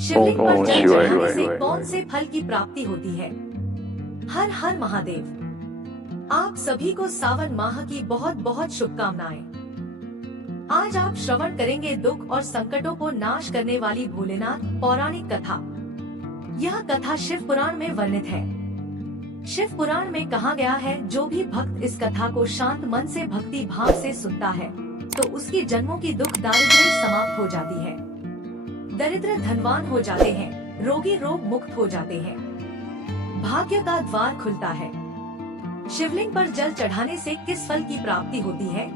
शिवलिंग पर ओम जल शिवाय चढ़ाने से शिवाय। कौन से फल की प्राप्ति होती है? हर हर महादेव। आप सभी को सावन माह की बहुत बहुत शुभकामनाएं। आज आप श्रवण करेंगे दुख और संकटों को नाश करने वाली भोलेनाथ पौराणिक कथा। यह कथा शिव पुराण में वर्णित है। शिव पुराण में कहा गया है, जो भी भक्त इस कथा को शांत मन से भक्ति भाव से सुनता है तो उसकी जन्मों की दुख दारिद्र्य समाप्त हो जाती है, दरिद्र धनवान हो जाते हैं, रोगी रोग मुक्त हो जाते हैं, भाग्य का द्वार खुलता है। शिवलिंग पर जल चढ़ाने से किस फल की प्राप्ति होती है?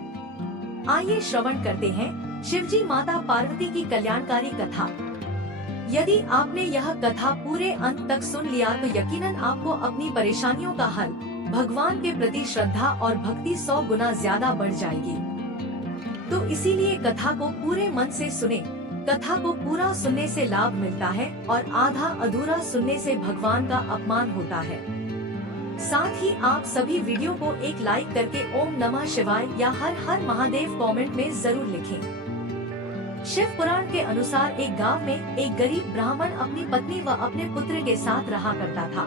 आइए श्रवण करते हैं शिवजी माता पार्वती की कल्याणकारी कथा। यदि आपने यह कथा पूरे अंत तक सुन लिया तो यकीनन आपको अपनी परेशानियों का हल, भगवान के प्रति श्रद्धा और भक्ति 100 गुना ज्यादा बढ़ जाएगी। तो इसीलिए कथा को पूरे मन से सुने। कथा को पूरा सुनने से लाभ मिलता है और आधा अधूरा सुनने से भगवान का अपमान होता है। साथ ही आप सभी वीडियो को एक लाइक करके ओम नमः शिवाय या हर हर महादेव कमेंट में जरूर लिखें। शिव पुराण के अनुसार एक गांव में एक गरीब ब्राह्मण अपनी पत्नी व अपने पुत्र के साथ रहा करता था।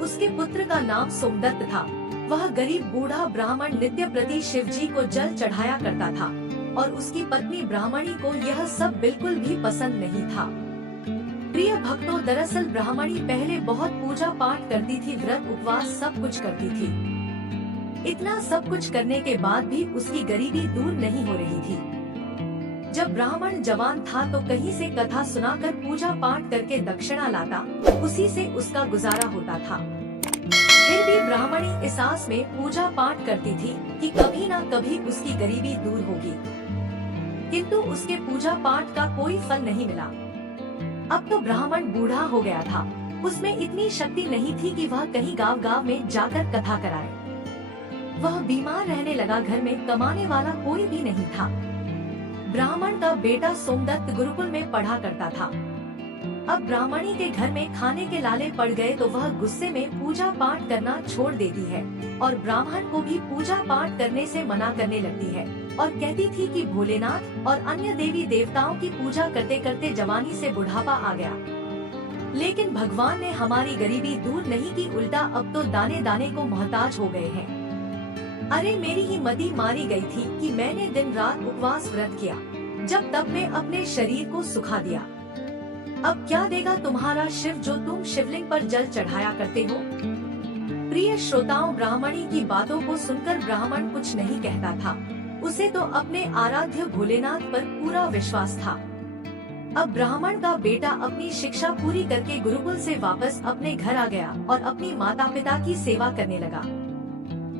उसके पुत्र का नाम सोमदत्त था। वह गरीब बूढ़ा ब्राह्मण नित्य प्रति शिव जी को जल चढ़ाया करता था और उसकी पत्नी ब्राह्मणी को यह सब बिल्कुल भी पसंद नहीं था। प्रिय भक्तों, दरअसल ब्राह्मणी पहले बहुत पूजा पाठ करती थी, व्रत उपवास सब कुछ करती थी। इतना सब कुछ करने के बाद भी उसकी गरीबी दूर नहीं हो रही थी। जब ब्राह्मण जवान था तो कहीं से कथा सुनाकर पूजा पाठ करके दक्षिणा लाता, उसी से उसका गुजारा होता था। फिर भी ब्राह्मणी इस आस में पूजा पाठ करती थी कि कभी न कभी उसकी गरीबी दूर होगी, किंतु उसके पूजा पाठ का कोई फल नहीं मिला। अब तो ब्राह्मण बूढ़ा हो गया था, उसमें इतनी शक्ति नहीं थी कि वह कहीं गांव गांव में जाकर कथा कराए। वह बीमार रहने लगा, घर में कमाने वाला कोई भी नहीं था। ब्राह्मण का बेटा सोमदत्त गुरुकुल में पढ़ा करता था। अब ब्राह्मणी के घर में खाने के लाले पड़ गए तो वह गुस्से में पूजा पाठ करना छोड़ देती है और ब्राह्मण को भी पूजा पाठ करने से मना करने लगती है और कहती थी कि भोलेनाथ और अन्य देवी देवताओं की पूजा करते करते जवानी से बुढ़ापा आ गया, लेकिन भगवान ने हमारी गरीबी दूर नहीं की, उल्टा अब तो दाने दाने को मोहताज हो गए हैं। अरे मेरी ही मति मारी गई थी कि मैंने दिन रात उपवास व्रत किया, जब तब मैं अपने शरीर को सुखा दिया। अब क्या देगा तुम्हारा शिव जो तुम शिवलिंग पर जल चढ़ाया करते हो? प्रिय श्रोताओं, ब्राह्मणी की बातों को सुनकर ब्राह्मण कुछ नहीं कहता था। उसे तो अपने आराध्य भोलेनाथ पर पूरा विश्वास था। अब ब्राह्मण का बेटा अपनी शिक्षा पूरी करके गुरुकुल से वापस अपने घर आ गया और अपनी माता पिता की सेवा करने लगा।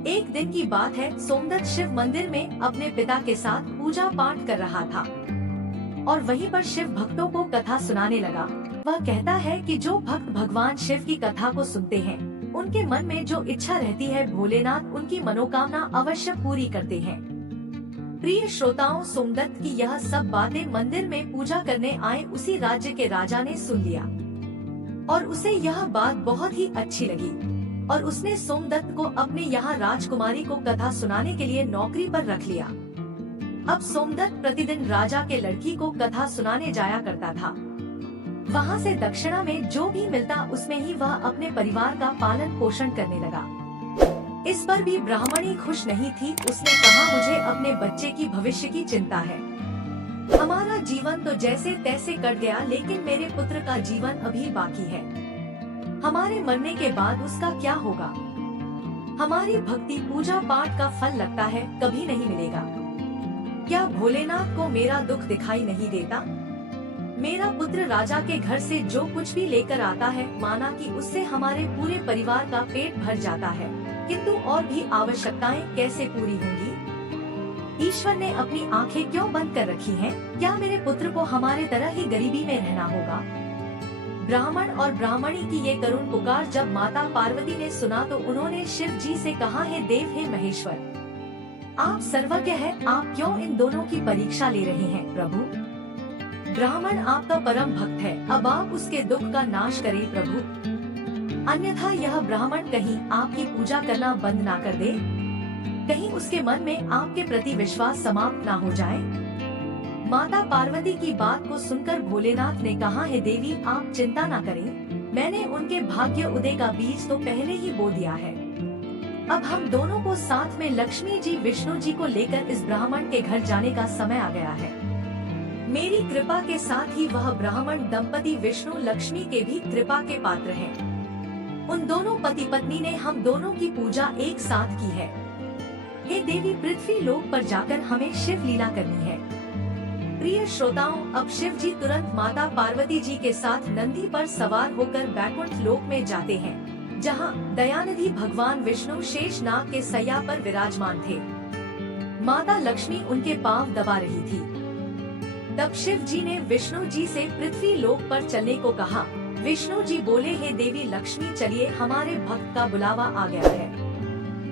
एक दिन की बात है, सोमदत्त शिव मंदिर में अपने पिता के साथ पूजा पाठ कर रहा था और वहीं पर शिव भक्तों को कथा सुनाने लगा। वह कहता है कि जो भक्त भगवान शिव की कथा को सुनते हैं, उनके मन में जो इच्छा रहती है भोलेनाथ उनकी मनोकामना अवश्य पूरी करते हैं। प्रिय श्रोताओं, सोमदत्त की यह सब बातें मंदिर में पूजा करने आए उसी राज्य के राजा ने सुन लिया और उसे यह बात बहुत ही अच्छी लगी और उसने सोमदत्त को अपने यहाँ राजकुमारी को कथा सुनाने के लिए नौकरी पर रख लिया। अब सोमदत्त प्रतिदिन राजा के लड़की को कथा सुनाने जाया करता था। वहाँ से दक्षिणा में जो भी मिलता उसमें ही वह अपने परिवार का पालन पोषण करने लगा। इस पर भी ब्राह्मणी खुश नहीं थी। उसने कहा, मुझे अपने बच्चे की भविष्य की चिंता है। हमारा जीवन तो जैसे तैसे कट गया, लेकिन मेरे पुत्र का जीवन अभी बाकी है। हमारे मरने के बाद उसका क्या होगा? हमारी भक्ति पूजा पाठ का फल लगता है कभी नहीं मिलेगा। क्या भोलेनाथ को मेरा दुख दिखाई नहीं देता? मेरा पुत्र राजा के घर से जो कुछ भी लेकर आता है, माना कि उससे हमारे पूरे परिवार का पेट भर जाता है, किंतु और भी आवश्यकताएं कैसे पूरी होंगी? ईश्वर ने अपनी आंखें क्यों बंद कर रखी हैं? क्या मेरे पुत्र को हमारे तरह ही गरीबी में रहना होगा? ब्राह्मण और ब्राह्मणी की ये करुण पुकार जब माता पार्वती ने सुना तो उन्होंने शिव जी से कहा, हे देव, हे महेश्वर, आप सर्वज्ञ हैं, आप क्यों इन दोनों की परीक्षा ले रहे हैं? प्रभु, ब्राह्मण आपका परम भक्त है, अब आप उसके दुख का नाश करें प्रभु, अन्यथा यह ब्राह्मण कहीं आपकी पूजा करना बंद ना कर दे, कहीं उसके मन में आपके प्रति विश्वास समाप्त ना हो जाए। माता पार्वती की बात को सुनकर भोलेनाथ ने कहा, है देवी आप चिंता न करें, मैंने उनके भाग्य उदय का बीज तो पहले ही बो दिया है। अब हम दोनों को साथ में लक्ष्मी जी विष्णु जी को लेकर इस ब्राह्मण के घर जाने का समय आ गया है। मेरी कृपा के साथ ही वह ब्राह्मण दंपति विष्णु लक्ष्मी के भी कृपा के पात्र हैं। उन दोनों पति पत्नी ने हम दोनों की पूजा एक साथ की है। हे देवी पृथ्वी लोक पर जाकर हमें शिव लीला करनी है। प्रिय श्रोताओं, अब शिव जी तुरंत माता पार्वती जी के साथ नंदी पर सवार होकर बैकुंठ लोक में जाते हैं, जहां दयानिधि भगवान विष्णु शेषनाग के सैया पर विराजमान थे। माता लक्ष्मी उनके पांव दबा रही थी। तब शिव जी ने विष्णु जी से पृथ्वी लोक पर चलने को कहा। विष्णु जी बोले, हे देवी लक्ष्मी चलिए, हमारे भक्त का बुलावा आ गया है।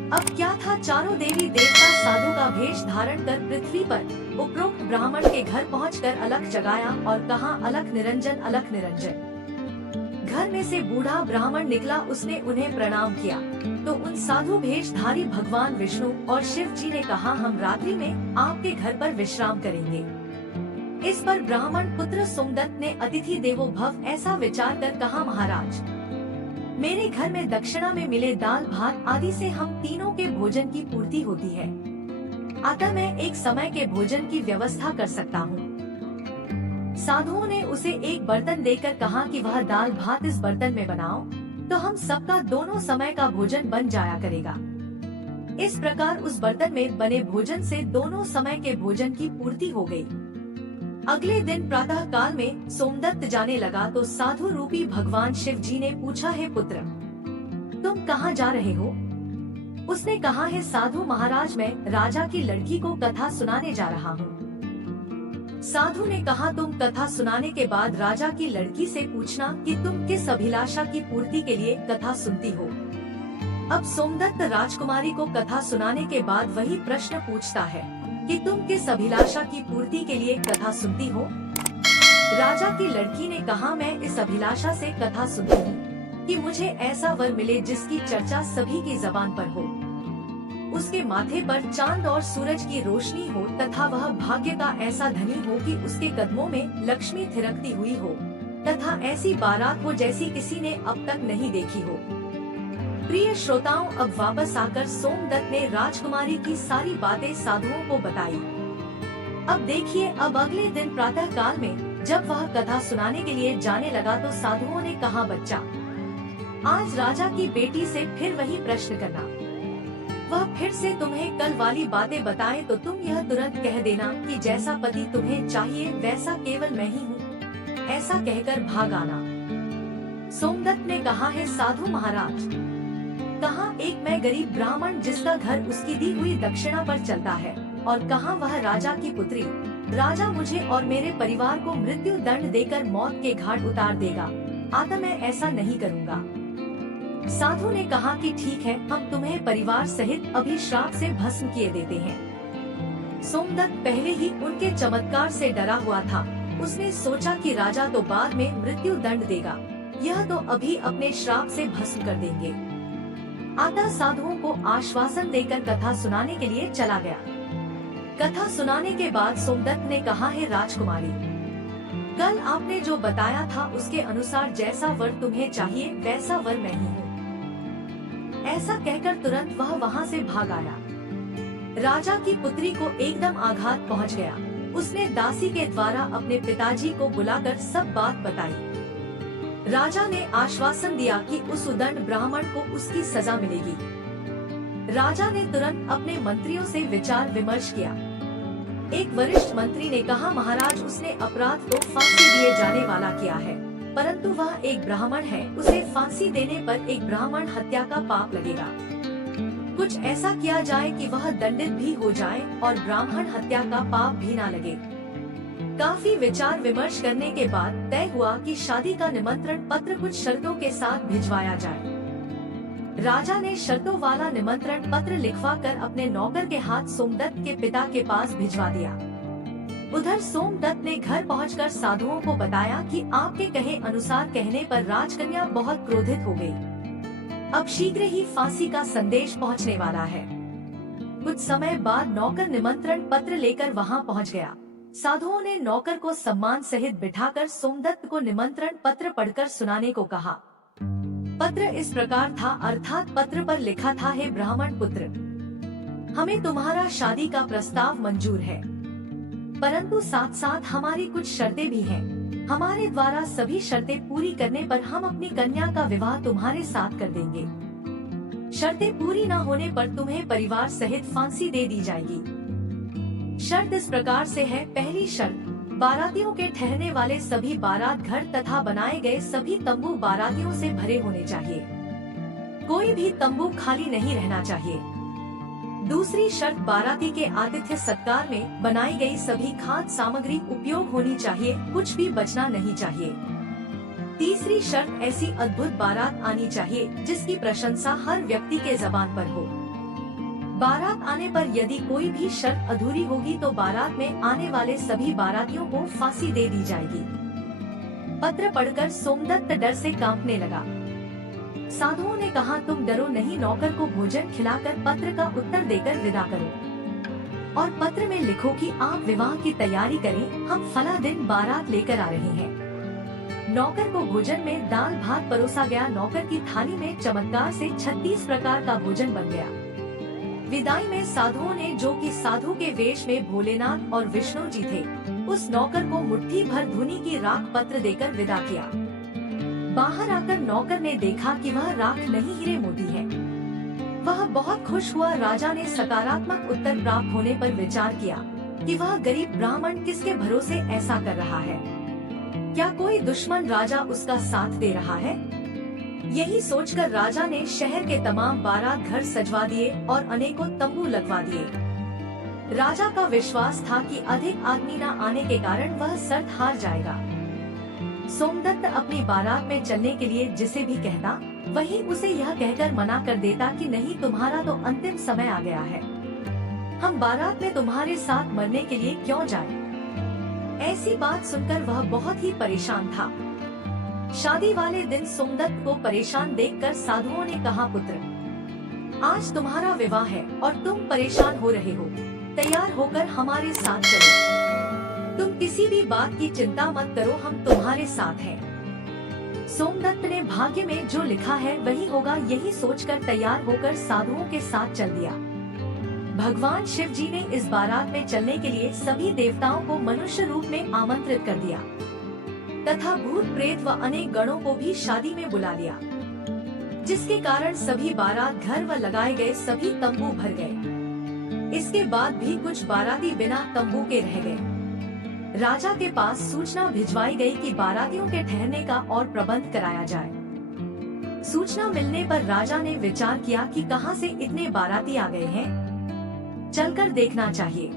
अब क्या था, चारों देवी देवता साधु का भेष धारण कर पृथ्वी पर उपरोक्त ब्राह्मण के घर पहुंचकर अलख जगाया और कहा, अलख निरंजन अलख निरंजन। घर में से बूढ़ा ब्राह्मण निकला, उसने उन्हें प्रणाम किया तो उन साधु भेषधारी भगवान विष्णु और शिव जी ने कहा, हम रात्रि में आपके घर पर विश्राम करेंगे। इस पर ब्राह्मण पुत्र सोमदत्त ने अतिथि देवो भव ऐसा विचार कर कहा, महाराज मेरे घर में दक्षिणा में मिले दाल भात आदि से हम तीनों के भोजन की पूर्ति होती है, अतः मैं एक समय के भोजन की व्यवस्था कर सकता हूँ। साधुओं ने उसे एक बर्तन देकर कहा कि वह दाल भात इस बर्तन में बनाओ, तो हम सबका दोनों समय का भोजन बन जाया करेगा। इस प्रकार उस बर्तन में बने भोजन से दोनों समय के भोजन की पूर्ति हो गई। अगले दिन प्रातः काल में सोमदत्त जाने लगा तो साधु रूपी भगवान शिव जी ने पूछा, है पुत्र तुम कहाँ जा रहे हो? उसने कहा, है साधु महाराज मैं राजा की लड़की को कथा सुनाने जा रहा हूँ। साधु ने कहा, तुम कथा सुनाने के बाद राजा की लड़की से पूछना कि तुम किस अभिलाषा की पूर्ति के लिए कथा सुनती हो। अब सोमदत्त राजकुमारी को कथा सुनाने के बाद वही प्रश्न पूछता है कि तुम किस अभिलाषा की पूर्ति के लिए कथा सुनती हो। राजा की लड़की ने कहा, मैं इस अभिलाषा से कथा सुनती हूँ कि मुझे ऐसा वर मिले जिसकी चर्चा सभी की जबान पर हो, उसके माथे पर चांद और सूरज की रोशनी हो तथा वह भाग्य का ऐसा धनी हो कि उसके कदमों में लक्ष्मी थिरकती हुई हो तथा ऐसी बारात हो जैसी किसी ने अब तक नहीं देखी हो। प्रिय श्रोताओं, अब वापस आकर सोमदत्त ने राजकुमारी की सारी बातें साधुओं को बताई। अब देखिए, अब अगले दिन प्रातः काल में जब वह कथा सुनाने के लिए जाने लगा तो साधुओं ने कहा, बच्चा आज राजा की बेटी से फिर वही प्रश्न करना, वह फिर से तुम्हें कल वाली बातें बताए तो तुम यह तुरंत कह देना कि जैसा पति तुम्हें चाहिए वैसा केवल मैं ही हूँ, ऐसा कहकर भाग आना। सोमदत्त ने कहा, है साधु महाराज कहाँ एक मैं गरीब ब्राह्मण जिसका घर उसकी दी हुई दक्षिणा पर चलता है, और कहाँ वह राजा की पुत्री। राजा मुझे और मेरे परिवार को मृत्यु दंड देकर मौत के घाट उतार देगा, अतः मैं ऐसा नहीं करूँगा। साधु ने कहा कि ठीक है, हम तुम्हें परिवार सहित अभिश्राप से भस्म किए देते हैं। सोमदत्त पहले ही उनके चमत्कार से डरा हुआ था। उसने सोचा कि राजा तो बाद में मृत्यु दंड देगा, यह तो अभी अपने श्राप से भस्म कर देंगे। अतः साधुओं को आश्वासन देकर कथा सुनाने के लिए चला गया। कथा सुनाने के बाद सोमदत्त ने कहा, है राजकुमारी कल आपने जो बताया था उसके अनुसार जैसा वर तुम्हें चाहिए वैसा वर मैं ही हूँ। ऐसा कहकर तुरंत वह वहाँ से भाग आया। राजा की पुत्री को एकदम आघात पहुँच गया। उसने दासी के द्वारा अपने पिताजी को बुलाकर सब बात बताई। राजा ने आश्वासन दिया कि उस उदंड ब्राह्मण को उसकी सजा मिलेगी। राजा ने तुरंत अपने मंत्रियों से विचार विमर्श किया। एक वरिष्ठ मंत्री ने कहा, महाराज उसने अपराध तो फांसी दिए जाने वाला किया है, परंतु वह एक ब्राह्मण है, उसे फांसी देने पर एक ब्राह्मण हत्या का पाप लगेगा। कुछ ऐसा किया जाए कि वह दंडित भी हो जाए और ब्राह्मण हत्या का पाप भी न लगे। काफी विचार विमर्श करने के बाद तय हुआ कि शादी का निमंत्रण पत्र कुछ शर्तों के साथ भिजवाया जाए। राजा ने शर्तों वाला निमंत्रण पत्र लिखवाकर अपने नौकर के हाथ सोमदत्त के पिता के पास भिजवा दिया। उधर सोमदत्त ने घर पहुंचकर साधुओं को बताया कि आपके कहे अनुसार कहने पर राजकन्या बहुत क्रोधित हो गई। अब शीघ्र ही फांसी का संदेश पहुंचने वाला है। कुछ समय बाद नौकर निमंत्रण पत्र लेकर वहां पहुंच गया। साधुओं ने नौकर को सम्मान सहित बिठाकर सोमदत्त को निमंत्रण पत्र पढ़कर सुनाने को कहा। पत्र इस प्रकार था, अर्थात पत्र पर लिखा था, हे ब्राह्मण पुत्र, हमें तुम्हारा शादी का प्रस्ताव मंजूर है, परंतु साथ साथ हमारी कुछ शर्तें भी हैं। हमारे द्वारा सभी शर्तें पूरी करने पर हम अपनी कन्या का विवाह तुम्हारे साथ कर देंगे। शर्तें पूरी न होने पर तुम्हें परिवार सहित फांसी दे दी जाएगी। शर्त इस प्रकार से है, पहली शर्त, बारातियों के ठहरने वाले सभी बारात घर तथा बनाए गए सभी तंबू बारातियों से भरे होने चाहिए, कोई भी तंबू खाली नहीं रहना चाहिए। दूसरी शर्त, बाराती के आतिथ्य सत्कार में बनाई गई सभी खाद्य सामग्री उपयोग होनी चाहिए, कुछ भी बचना नहीं चाहिए। तीसरी शर्त, ऐसी अद्भुत बारात आनी चाहिए जिसकी प्रशंसा हर व्यक्ति के जबान पर हो। बारात आने पर यदि कोई भी शर्त अधूरी होगी तो बारात में आने वाले सभी बारातियों को फांसी दे दी जाएगी। पत्र पढ़कर सोमदत्त डर से कांपने लगा। साधुओं ने कहा, तुम डरो नहीं, नौकर को भोजन खिलाकर पत्र का उत्तर देकर विदा करो और पत्र में लिखो कि आप विवाह की तैयारी करें, हम फला दिन बारात लेकर आ रहे हैं। नौकर को भोजन में दाल भात परोसा गया। नौकर की थाली में चमत्कार से 36 प्रकार का भोजन बन गया। विदाई में साधुओं ने, जो कि साधु के वेश में भोलेनाथ और विष्णु जी थे, उस नौकर को मुट्ठी भर धुनी की राख पत्र देकर विदा किया। बाहर आकर नौकर ने देखा कि वह राख नहीं, हीरे मोती है। वह बहुत खुश हुआ। राजा ने सकारात्मक उत्तर प्राप्त होने पर विचार किया कि वह गरीब ब्राह्मण किसके भरोसे ऐसा कर रहा है, क्या कोई दुश्मन राजा उसका साथ दे रहा है? यही सोचकर राजा ने शहर के तमाम बारात घर सजवा दिए और अनेकों तंबू लगवा दिए। राजा का विश्वास था कि अधिक आदमी न आने के कारण वह शर्त हार जाएगा। सोमदत्त अपनी बारात में चलने के लिए जिसे भी कहता, वही उसे यह कहकर मना कर देता कि नहीं, तुम्हारा तो अंतिम समय आ गया है, हम बारात में तुम्हारे साथ मरने के लिए क्यों जाएं? ऐसी बात सुनकर वह बहुत ही परेशान था। शादी वाले दिन सोमदत्त को परेशान देखकर साधुओं ने कहा, पुत्र, आज तुम्हारा विवाह है और तुम परेशान हो रहे हो, तैयार होकर हमारे साथ चलो। तुम किसी भी बात की चिंता मत करो, हम तुम्हारे साथ हैं। सोमदत्त ने भाग्य में जो लिखा है वही होगा, यही सोचकर तैयार होकर साधुओं के साथ चल दिया। भगवान शिव जी ने इस बारात में चलने के लिए सभी देवताओं को मनुष्य रूप में आमंत्रित कर दिया तथा भूत प्रेत व अनेक गणों को भी शादी में बुला लिया, जिसके कारण सभी बारात घर व लगाए गए सभी तंबू भर गए। इसके बाद भी कुछ बाराती बिना तंबू के रह गए। राजा के पास सूचना भिजवाई गई कि बारातियों के ठहरने का और प्रबंध कराया जाए। सूचना मिलने पर राजा ने विचार किया कि कहां से इतने बाराती आ गए हैं, चलकर देखना चाहिए।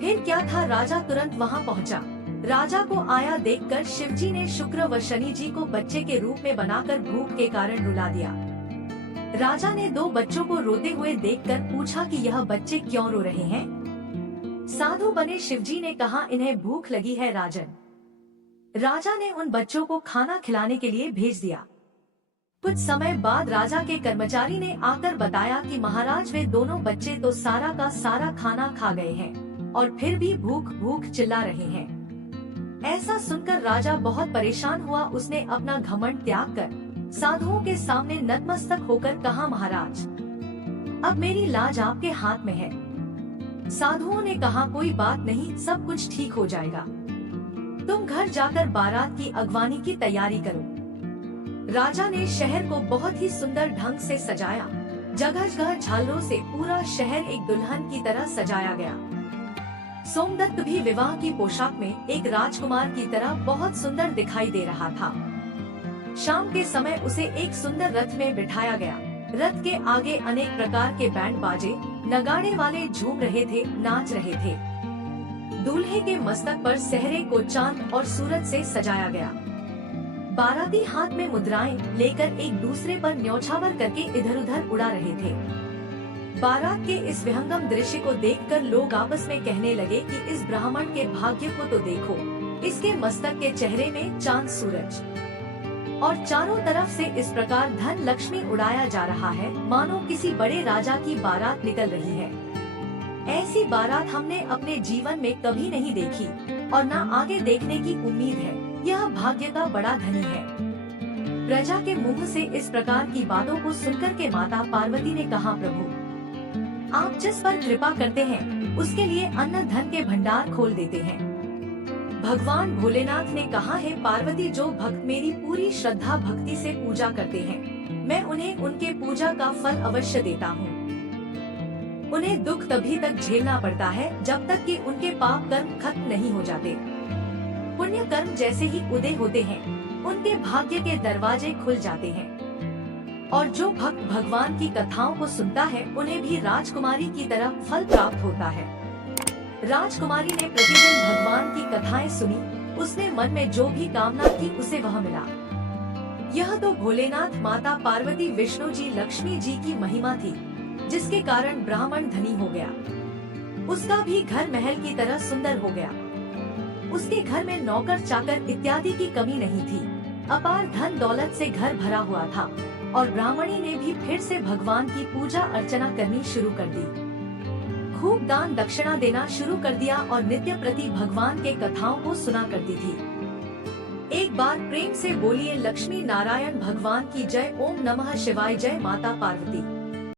फिर क्या था, राजा तुरंत वहां पहुंचा। राजा को आया देखकर शिवजी ने शुक्र व शनि जी को बच्चे के रूप में बनाकर भूख के कारण रुला दिया। राजा ने 2 बच्चों को रोते हुए देखकर पूछा कि यह बच्चे क्यों रो रहे हैं? साधु बने शिवजी ने कहा, इन्हें भूख लगी है राजन। राजा ने उन बच्चों को खाना खिलाने के लिए भेज दिया। कुछ समय बाद राजा के कर्मचारी ने आकर बताया कि महाराज, वे दोनों बच्चे तो सारा का सारा खाना खा गए हैं और फिर भी भूख भूख चिल्ला रहे हैं। ऐसा सुनकर राजा बहुत परेशान हुआ। उसने अपना घमंड त्याग कर साधुओं के सामने नतमस्तक होकर कहा, महाराज, अब मेरी लाज आपके हाथ में है। साधुओं ने कहा, कोई बात नहीं, सब कुछ ठीक हो जाएगा, तुम घर जाकर बारात की अगवानी की तैयारी करो। राजा ने शहर को बहुत ही सुंदर ढंग से सजाया। जगह जगह झालरों से पूरा शहर एक दुल्हन की तरह सजाया गया। सोमदत्त भी विवाह की पोशाक में एक राजकुमार की तरह बहुत सुंदर दिखाई दे रहा था। शाम के समय उसे एक सुंदर रथ में बिठाया गया। रथ के आगे अनेक प्रकार के बैंड बाजे, नगाड़े वाले झूम रहे थे, नाच रहे थे। दूल्हे के मस्तक पर सेहरे को चांद और सूरज से सजाया गया। बाराती हाथ में मुद्राएं लेकर एक दूसरे पर न्यौछावर करके इधर उधर उड़ा रहे थे। बारात के इस विहंगम दृश्य को देखकर लोग आपस में कहने लगे कि इस ब्राह्मण के भाग्य को तो देखो, इसके मस्तक के चेहरे में चांद सूरज और चारों तरफ से इस प्रकार धन लक्ष्मी उड़ाया जा रहा है, मानो किसी बड़े राजा की बारात निकल रही है। ऐसी बारात हमने अपने जीवन में कभी नहीं देखी और न आगे देखने की उम्मीद है। यह भाग्य का बड़ा धनी है। प्रजा के मुंह से इस प्रकार की बातों को सुनकर के माता पार्वती ने कहा, प्रभु आप जिस पर कृपा करते हैं उसके लिए अन्न धन के भंडार खोल देते हैं। भगवान भोलेनाथ ने कहा है, पार्वती जो भक्त मेरी पूरी श्रद्धा भक्ति से पूजा करते हैं मैं उन्हें उनके पूजा का फल अवश्य देता हूँ। उन्हें दुख तभी तक झेलना पड़ता है जब तक कि उनके पाप कर्म खत्म नहीं हो जाते। पुण्य कर्म जैसे ही उदय होते हैं उनके भाग्य के दरवाजे खुल जाते हैं और जो भक्त भगवान की कथाओं को सुनता है उन्हें भी राजकुमारी की तरह फल प्राप्त होता है। राजकुमारी ने प्रतिदिन भगवान की कथाएं सुनी, उसने मन में जो भी कामना की उसे वह मिला। यह तो भोलेनाथ, माता पार्वती, विष्णु जी, लक्ष्मी जी की महिमा थी जिसके कारण ब्राह्मण धनी हो गया। उसका भी घर महल की तरह सुंदर हो गया। उसके घर में नौकर चाकर इत्यादि की कमी नहीं थी। अपार धन दौलत से घर भरा हुआ था और ब्राह्मणी ने भी फिर से भगवान की पूजा अर्चना करनी शुरू कर दी। खूब दान दक्षिणा देना शुरू कर दिया और नित्य प्रति भगवान के कथाओं को सुना करती थी। एक बार प्रेम से बोलिए, लक्ष्मी नारायण भगवान की जय, ओम नमः शिवाय, जय माता पार्वती।